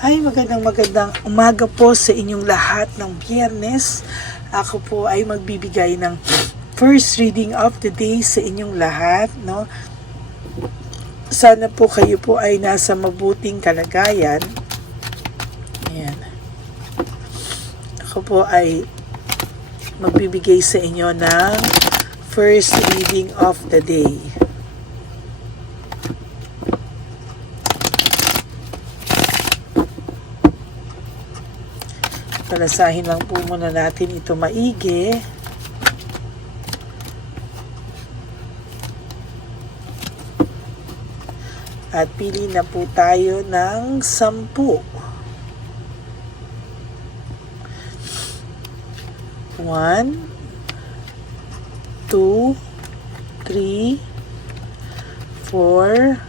Hi, magandang magandang umaga po sa inyong lahat ng biyernes. Ako po ay magbibigay ng first reading of the day sa inyong lahat, no? Sana po kayo po ay nasa mabuting kalagayan. Ayan. Ako po ay magbibigay sa inyo ng first reading of the day. Palasahin lang po muna natin ito maigi. At pili na po tayo ng sampu. One, two, three, four,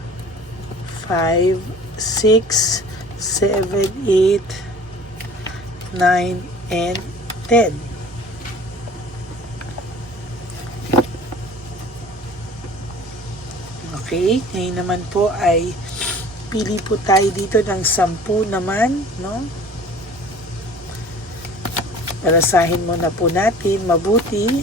five, six, seven, eight, 9, and 10. Okay, ngayon naman po ay pili po tayo dito ng 10 naman, no? Palasahin muna po natin mabuti.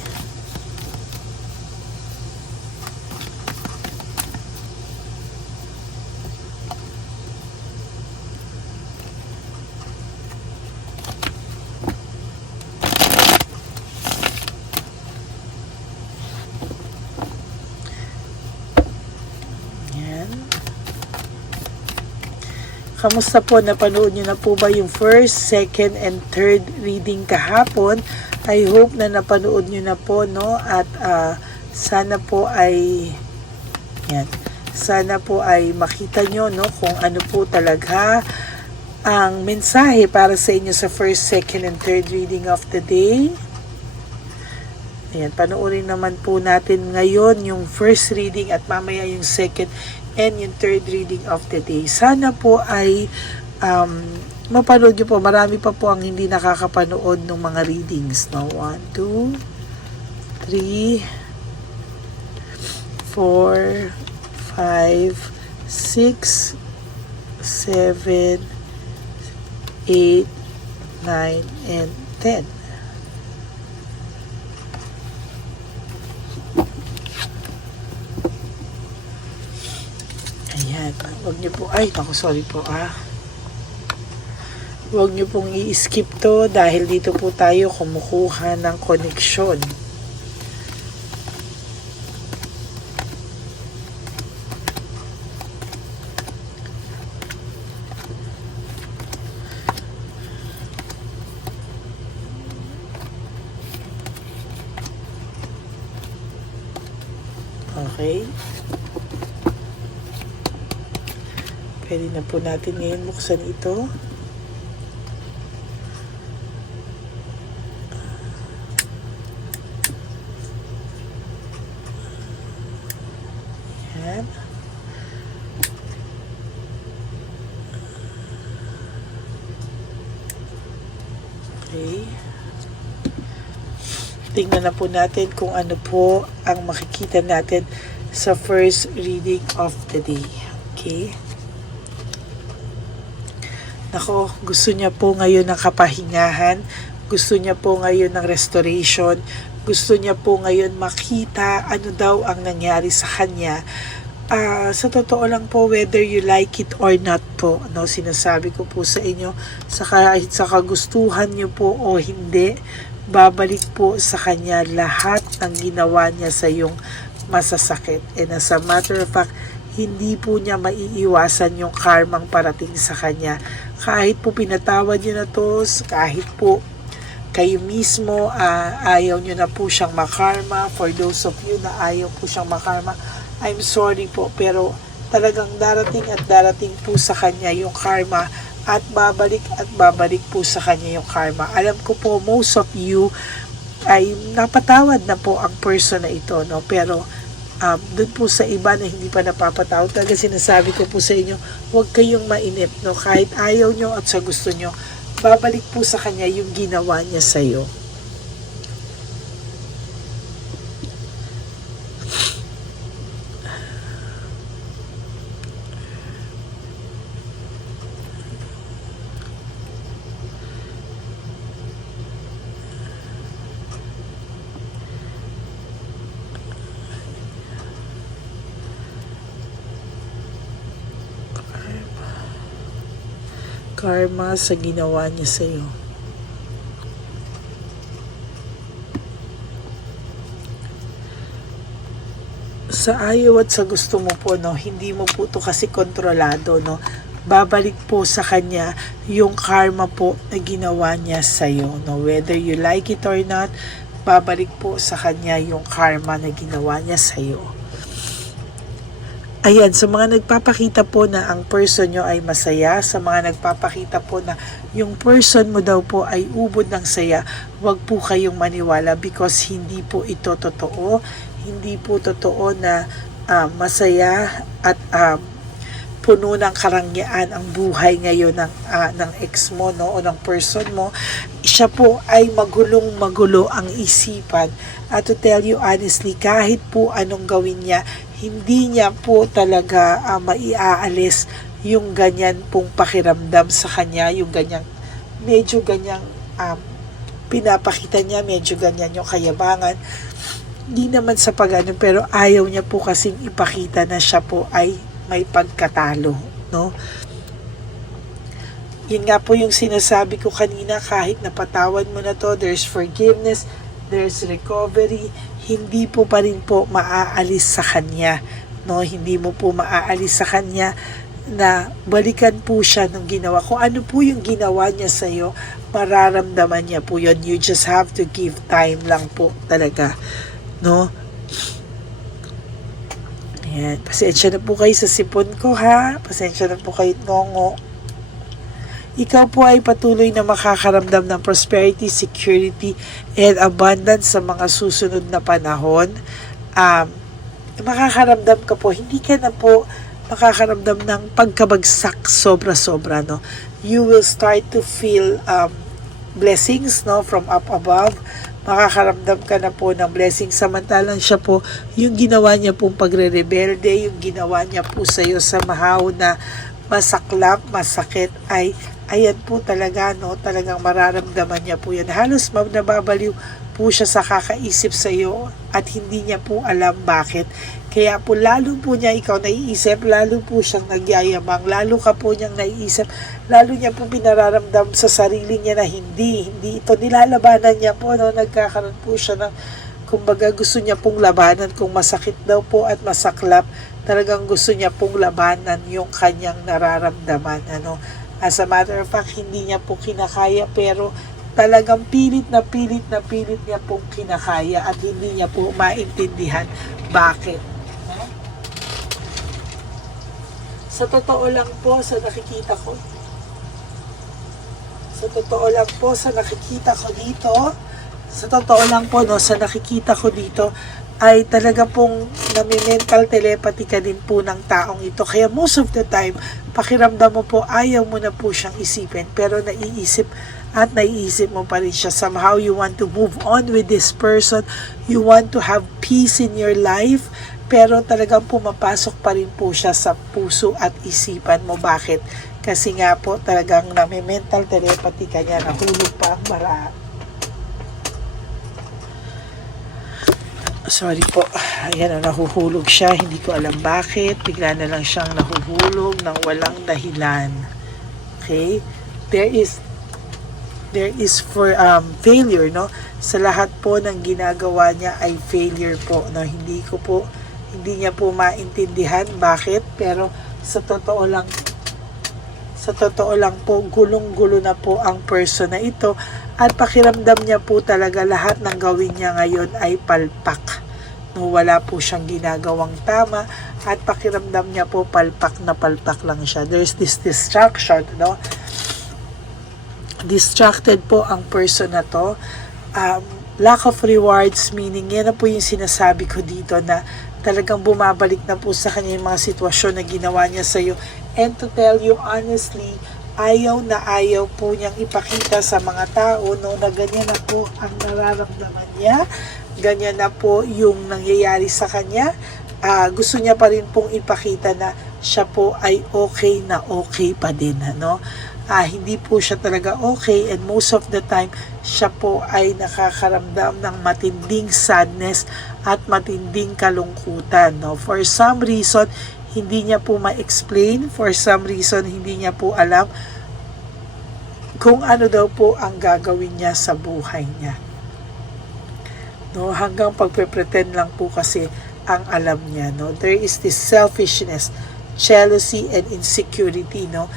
Yan. Kamusta po? Napanood nyo na po ba yung first, second, and third reading kahapon? I hope na napanood nyo na po, no? At ah, sana po ay yan. Sana po ay makita nyo, no? Kung ano po talaga ang mensahe para sa inyo sa first, second, and third reading of the day. Ayan, panoorin naman po natin ngayon yung first reading at mamaya yung second and yung third reading of the day. Sana po ay um, mapanood nyo po. Marami pa po ang hindi nakakapanood ng mga readings. No? 1, 2, 3, 4, 5, 6, 7, 8, 9, and 10. Ayan. Huwag niyo po, ay, ako sorry po ah. Huwag niyo pong i-skip to dahil dito po tayo kumukuha ng koneksyon. Okay. Pwede na po natin ngayon buksan ito. Yan. Okay. Tingnan na po natin kung ano po ang makikita natin sa first reading of the day. Okay? Nako, gusto niya po ngayon ng kapahingahan, gusto niya po ngayon ng restoration, gusto niya po ngayon makita ano daw ang nangyari sa kanya. Ah, sa totoo lang po, whether you like it or not po, no, sinasabi ko po sa inyo, sa, kahit sa kagustuhan niyo po o hindi, babalik po sa kanya lahat ng ginawa niya sa yung masasakit. And as a matter of fact, hindi po niya maiiwasan yung karmang parating sa kanya. Kahit po pinatawad niyo na to, kahit po kayo mismo ah, ayaw niyo na po siyang makarma. For those of you na ayaw po siyang makarma, I'm sorry po, pero talagang darating at darating po sa kanya yung karma at babalik at babalik po sa kanya yung karma. Alam ko po, most of you ay napatawad na po ang person na ito, no? Pero um, doon po sa iba na hindi pa napapatawad, talaga sinasabi ko po sa inyo, huwag kayong mainip, no? Kahit ayaw nyo at sa gusto nyo, babalik po sa kanya yung ginawa niya sa'yo. Karma sa ginawa niya sa'yo. Sa ayaw at sa gusto mo po, no, hindi mo po to kasi kontrolado, no. Babalik po sa kanya yung karma po na ginawa niya sa'yo, no. Whether you like it or not, babalik po sa kanya yung karma na ginawa niya sa'yo. Ayan, sa mga nagpapakita po na ang person nyo ay masaya, sa mga nagpapakita po na yung person mo daw po ay ubod ng saya, wag po kayong maniwala because hindi po ito totoo. Hindi po totoo na ah, masaya at um, puno ng karangyaan ang buhay ngayon ng, ah, ng ex mo no, o ng person mo. Siya po ay magulong magulo ang isipan. At to tell you honestly, kahit po anong gawin niya, hindi niya po talaga uh, maiaalis yung ganyan pong pakiramdam sa kanya, yung ganyang, medyo ganyang um, pinapakita niya, medyo ganyan yung kayabangan. Hindi naman sa pagano, pero ayaw niya po kasing ipakita na siya po ay may pagkatalo, no? Yun nga po yung sinasabi ko kanina, kahit napatawad mo na to, there's forgiveness, there's recovery, hindi po pa rin po maaalis sa kanya. No, hindi mo po maaalis sa kanya na balikan po siya ng ginawa. Kung ano po yung ginawa niya sa iyo, mararamdaman niya po yun. You just have to give time lang po talaga. No? Ayan. Pasensya na po kayo sa sipon ko ha. Pasensya na po kayo nongo ikaw po ay patuloy na makakaramdam ng prosperity, security, and abundance sa mga susunod na panahon. Um, makakaramdam ka po, hindi ka na po makakaramdam ng pagkabagsak sobra-sobra, no? You will start to feel um, blessings, no, from up above. Makakaramdam ka na po ng blessings. Samantalang siya po, yung ginawa niya pong pagre-rebelde, yung ginawa niya po sa iyo sa mahaw na masaklap, masakit, ay ayan po talaga, no, talagang mararamdaman niya po yan. Halos nababaliw po siya sa kakaisip sa iyo at hindi niya po alam bakit. Kaya po lalo po niya ikaw naiisip, lalo po siyang nagyayamang, lalo ka po niyang naiisip, lalo niya po pinararamdam sa sarili niya na hindi, hindi ito nilalabanan niya po, no, nagkakaroon po siya ng kumbaga gusto niya pong labanan kung masakit daw po at masaklap, talagang gusto niya pong labanan yung kanyang nararamdaman, ano, As a matter of fact, hindi niya po kinakaya pero talagang pilit na pilit na pilit niya pong kinakaya at hindi niya po maintindihan bakit. Sa totoo lang po, sa nakikita ko, sa totoo lang po, sa nakikita ko dito, sa totoo lang po, no, sa nakikita ko dito, ay talaga pong nami-mental telepathy ka din po ng taong ito. Kaya most of the time, pakiramdam mo po, ayaw mo na po siyang isipin, pero naiisip at naiisip mo pa rin siya. Somehow you want to move on with this person, you want to have peace in your life, pero talagang pumapasok pa rin po siya sa puso at isipan mo. Bakit? Kasi nga po talagang nami-mental telepathy ka niya, nahulog pa ang maraan. Sorry po. Ayan, oh, nahuhulog siya. Hindi ko alam bakit. Bigla na lang siyang nahuhulog ng walang dahilan. Okay? There is there is for um, failure, no? Sa lahat po ng ginagawa niya ay failure po, no? Hindi ko po hindi niya po maintindihan bakit, pero sa totoo lang sa totoo lang po, gulong-gulo na po ang person na ito at pakiramdam niya po talaga lahat ng gawin niya ngayon ay palpak. No, wala po siyang ginagawang tama at pakiramdam niya po palpak na palpak lang siya. There's this distraction, no? Distracted po ang person na to. Um, lack of rewards, meaning yan na po yung sinasabi ko dito na talagang bumabalik na po sa kanya yung mga sitwasyon na ginawa niya sa iyo. And to tell you honestly, ayaw na ayaw po niyang ipakita sa mga tao no, na ganyan na po ang nararamdaman niya. Ganyan na po yung nangyayari sa kanya. Ah, gusto niya pa rin pong ipakita na siya po ay okay na okay pa din. Ano? Ah, hindi po siya talaga okay and most of the time siya po ay nakakaramdam ng matinding sadness at matinding kalungkutan. No? For some reason, hindi niya po ma-explain. For some reason, hindi niya po alam kung ano daw po ang gagawin niya sa buhay niya. No, hanggang pagpe-pretend lang po kasi ang alam niya, no. There is this selfishness, jealousy and insecurity, no.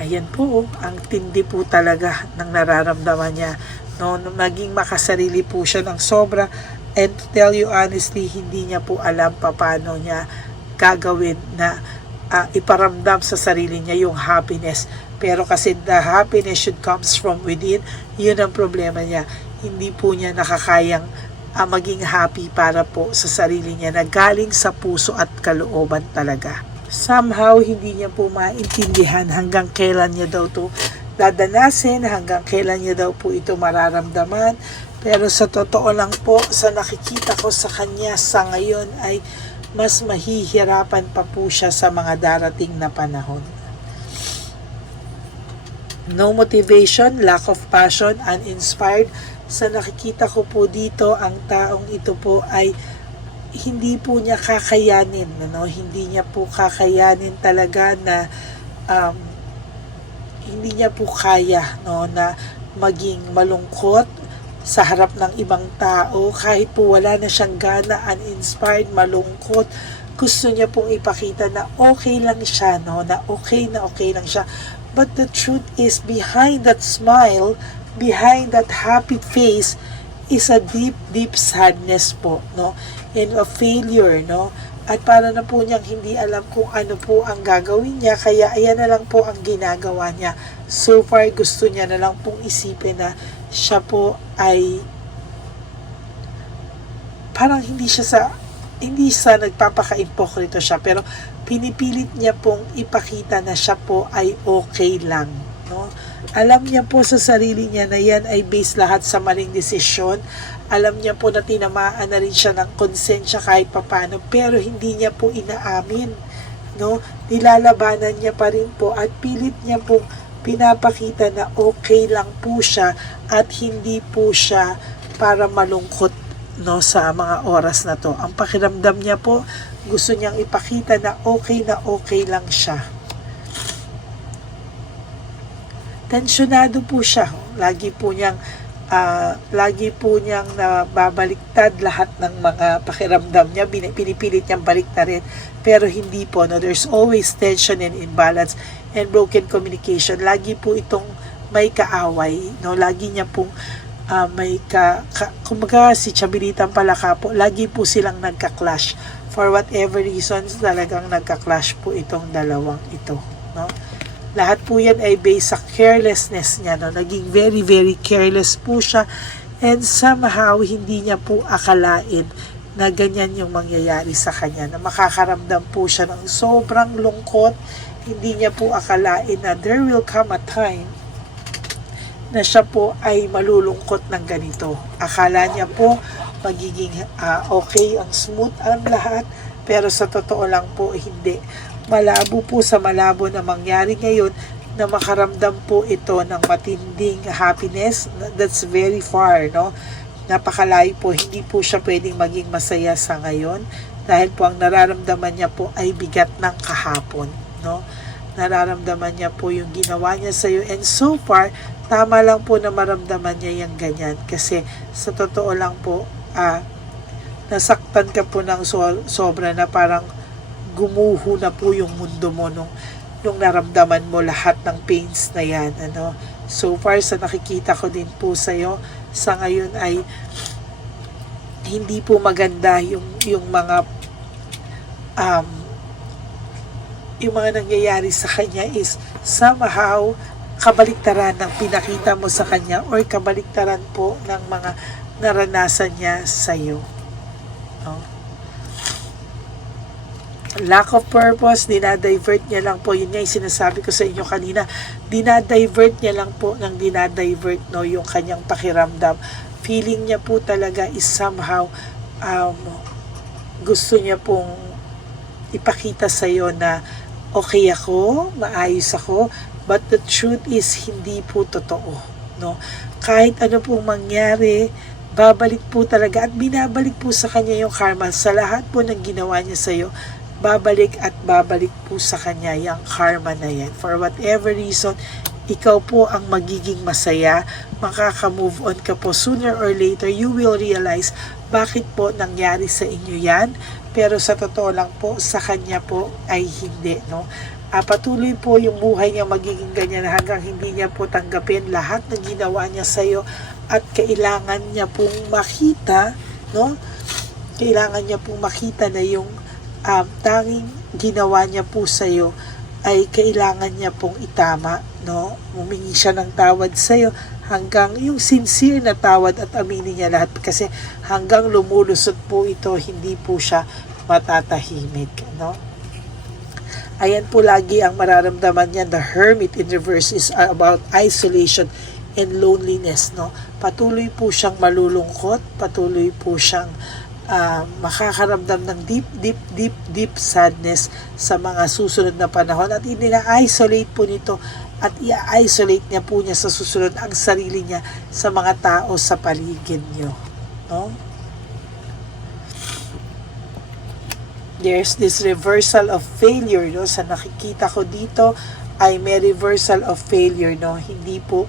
Ayan po, oh, ang tindi po talaga ng nararamdaman niya. No, naging makasarili po siya ng sobra and to tell you honestly, hindi niya po alam pa paano niya gagawin na ah, iparamdam sa sarili niya yung happiness. Pero kasi the happiness should comes from within, yun ang problema niya. Hindi po niya nakakayang ah, maging happy para po sa sarili niya na galing sa puso at kalooban talaga. Somehow, hindi niya po maintindihan hanggang kailan niya daw to dadanasin, hanggang kailan niya daw po ito mararamdaman. Pero sa totoo lang po, sa nakikita ko sa kanya sa ngayon ay mas mahihirapan pa po siya sa mga darating na panahon. No motivation, lack of passion, uninspired. Sa nakikita ko po dito, ang taong ito po ay hindi po niya kakayanin, ano? hindi niya po kakayanin talaga na um, hindi niya po kaya no, na maging malungkot sa harap ng ibang tao kahit po wala na siyang gana, uninspired, malungkot gusto niya pong ipakita na okay lang siya, no? na okay na okay lang siya. But the truth is, behind that smile, behind that happy face, is a deep, deep sadness po, no? And a failure, no? At para na po niyang hindi alam kung ano po ang gagawin niya, kaya ayan na lang po ang ginagawa niya. So far, gusto niya na lang pong isipin na siya po ay parang hindi siya sa hindi sa nagpapaka-impokrito siya pero pinipilit niya pong ipakita na siya po ay okay lang no alam niya po sa sarili niya na yan ay based lahat sa maling desisyon alam niya po na tinamaan na rin siya ng konsensya kahit papano pero hindi niya po inaamin no nilalabanan niya pa rin po at pilit niya pong pinapakita na okay lang po siya at hindi po siya para malungkot no sa mga oras na to. Ang pakiramdam niya po, gusto niyang ipakita na okay na okay lang siya. Tensyonado po siya. Lagi po niyang ah, lagi po niyang nababaliktad lahat ng mga pakiramdam niya. Pinipilit niyang baliktarin. Pero hindi po. No? There's always tension and imbalance and broken communication. Lagi po itong may kaaway. No? Lagi niya pong ah, may ka, ka kumbaga si Chabilitan Palaka po, lagi po silang nagka-clash. For whatever reasons, talagang nagka-clash po itong dalawang ito. No? Lahat po yan ay based sa carelessness niya. No? Naging very, very careless po siya. And somehow, hindi niya po akalain na ganyan yung mangyayari sa kanya. Na makakaramdam po siya ng sobrang lungkot. Hindi niya po akalain na there will come a time na siya po ay malulungkot ng ganito. Akala niya po magiging ah, okay, ang smooth ang lahat, pero sa totoo lang po hindi. Malabo po sa malabo na mangyari ngayon na makaramdam po ito ng matinding happiness. That's very far, no? Napakalayo po, hindi po siya pwedeng maging masaya sa ngayon dahil po ang nararamdaman niya po ay bigat ng kahapon, no? nararamdaman niya po yung ginawa niya sa iyo and so far tama lang po na maramdaman niya yung ganyan kasi sa totoo lang po ah, nasaktan ka po ng so- sobra na parang gumuho na po yung mundo mo nung, nung naramdaman mo lahat ng pains na yan ano so far sa nakikita ko din po sa iyo sa ngayon ay hindi po maganda yung yung mga um, yung mga nangyayari sa kanya is somehow kabaliktaran ng pinakita mo sa kanya or kabaliktaran po ng mga naranasan niya sa iyo. No? Lack of purpose, dinadivert niya lang po. Yun nga yung sinasabi ko sa inyo kanina. Dinadivert niya lang po ng dinadivert no, yung kanyang pakiramdam. Feeling niya po talaga is somehow um, gusto niya pong ipakita sa iyo na okay ako, maayos ako, but the truth is hindi po totoo, no? Kahit ano pong mangyari, babalik po talaga at binabalik po sa kanya yung karma sa lahat po ng ginawa niya sa iyo. Babalik at babalik po sa kanya yung karma na yan. For whatever reason, ikaw po ang magiging masaya, makaka-move on ka po sooner or later, you will realize bakit po nangyari sa inyo yan. Pero sa totoo lang po, sa kanya po ay hindi, no? Ah, patuloy po yung buhay niya magiging ganyan hanggang hindi niya po tanggapin lahat ng ginawa niya sa iyo at kailangan niya pong makita, no? Kailangan niya pong makita na yung um, tanging ginawa niya po sa iyo ay kailangan niya pong itama, no? Humingi siya ng tawad sa iyo hanggang yung sincere na tawad at aminin niya lahat kasi hanggang lumulusot po ito, hindi po siya matatahimik, no? Ayan po lagi ang mararamdaman niya. The hermit in reverse is about isolation and loneliness, no? Patuloy po siyang malulungkot, patuloy po siyang ah, makakaramdam ng deep, deep, deep, deep sadness sa mga susunod na panahon at ina-isolate po nito at i-isolate niya po niya sa susunod ang sarili niya sa mga tao sa paligid niyo. No? There's this reversal of failure, no? Sa nakikita ko dito ay may reversal of failure, no? Hindi po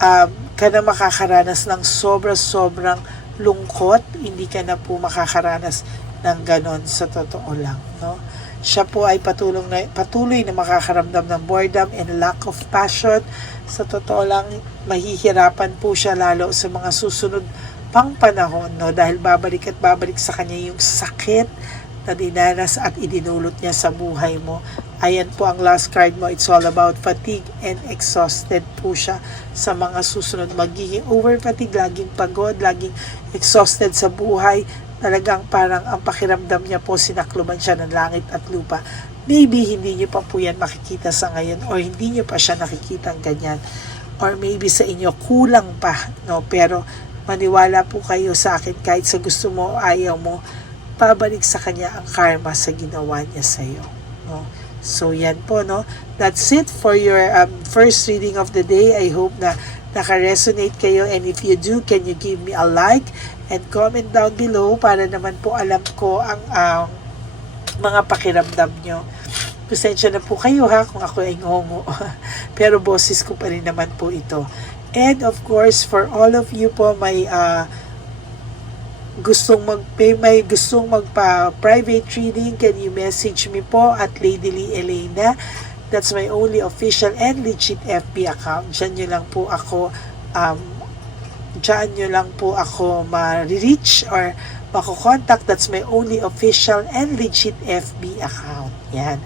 um, ka na makakaranas ng sobra-sobrang lungkot, hindi ka na po makakaranas ng ganon sa totoo lang, no? Siya po ay patuloy na, patuloy na makakaramdam ng boredom and lack of passion. Sa totoo lang, mahihirapan po siya lalo sa mga susunod pang panahon, no? Dahil babalik at babalik sa kanya yung sakit na dinanas at idinulot niya sa buhay mo. Ayan po ang last card mo. It's all about fatigue and exhausted po siya sa mga susunod. Magiging over fatigue, laging pagod, laging exhausted sa buhay. Talagang parang ang pakiramdam niya po sinakluban siya ng langit at lupa. Maybe hindi niyo pa po yan makikita sa ngayon or hindi niyo pa siya nakikita ganyan. Or maybe sa inyo kulang pa. No? Pero maniwala po kayo sa akin kahit sa gusto mo o ayaw mo babalik sa kanya ang karma sa ginawa niya sa iyo. No? So yan po no. That's it for your um, first reading of the day. I hope na naka-resonate kayo and if you do, can you give me a like and comment down below para naman po alam ko ang um, mga pakiramdam nyo. Pasensya na po kayo ha kung ako ay ngongo. Pero boses ko pa rin naman po ito. And of course, for all of you po may uh, gustong mag may, gustong magpa private reading can you message me po at Lady Lee Elena? That's my only official and legit FB account. Dyan nyo lang po ako um, dyan nyo lang po ako ma-reach or mako-contact that's my only official and legit FB account. Yan.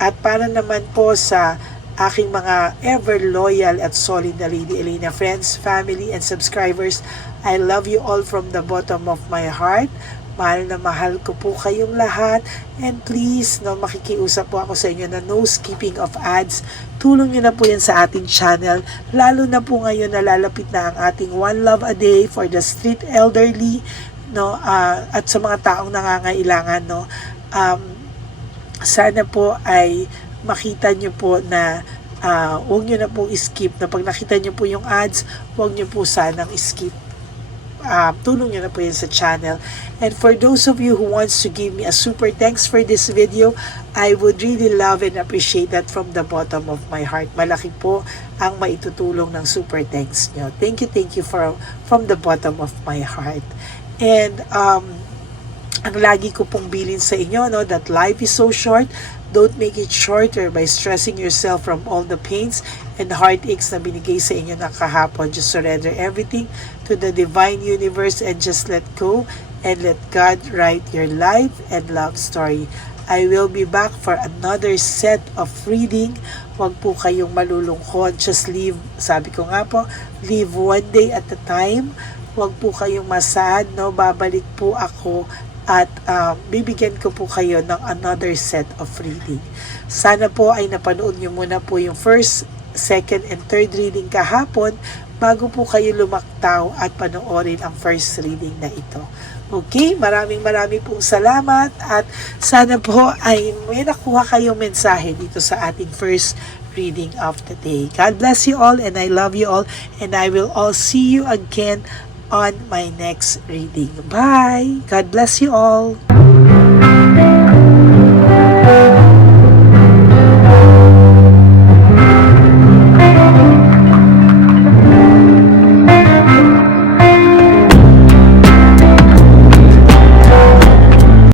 At para naman po sa aking mga ever loyal at solid na Lady Elena friends, family, and subscribers. I love you all from the bottom of my heart. Mahal na mahal ko po kayong lahat. And please, no, makikiusap po ako sa inyo na no skipping of ads. Tulong nyo na po yan sa ating channel. Lalo na po ngayon na lalapit na ang ating One Love a Day for the street elderly no ah, at sa mga taong nangangailangan no um, sana po ay makita nyo po na uh, huwag nyo na po skip na pag nakita nyo po yung ads huwag nyo po sanang skip uh, tulong nyo na po yan sa channel. And for those of you who wants to give me a super thanks for this video I would really love and appreciate that from the bottom of my heart. Malaki po ang maitutulong ng super thanks nyo thank you thank you for from the bottom of my heart. And um, ang lagi ko pong bilin sa inyo no that life is so short don't make it shorter by stressing yourself from all the pains and heartaches na binigay sa inyo ng kahapon just surrender everything to the divine universe and just let go and let God write your life and love story I will be back for another set of reading. Huwag po kayong malulungkot. Just live, sabi ko nga po, live one day at a time. Huwag po kayong masad, no? Babalik po ako at um, bibigyan ko po kayo ng another set of reading. Sana po ay napanood nyo muna po yung first, second, and third reading kahapon bago po kayo lumaktaw at panoorin ang first reading na ito. Okay, maraming maraming pong salamat at sana po ay may nakuha kayong mensahe dito sa ating first reading of the day. God bless you all and I love you all and I will all see you again on my next reading. Bye! God bless you all!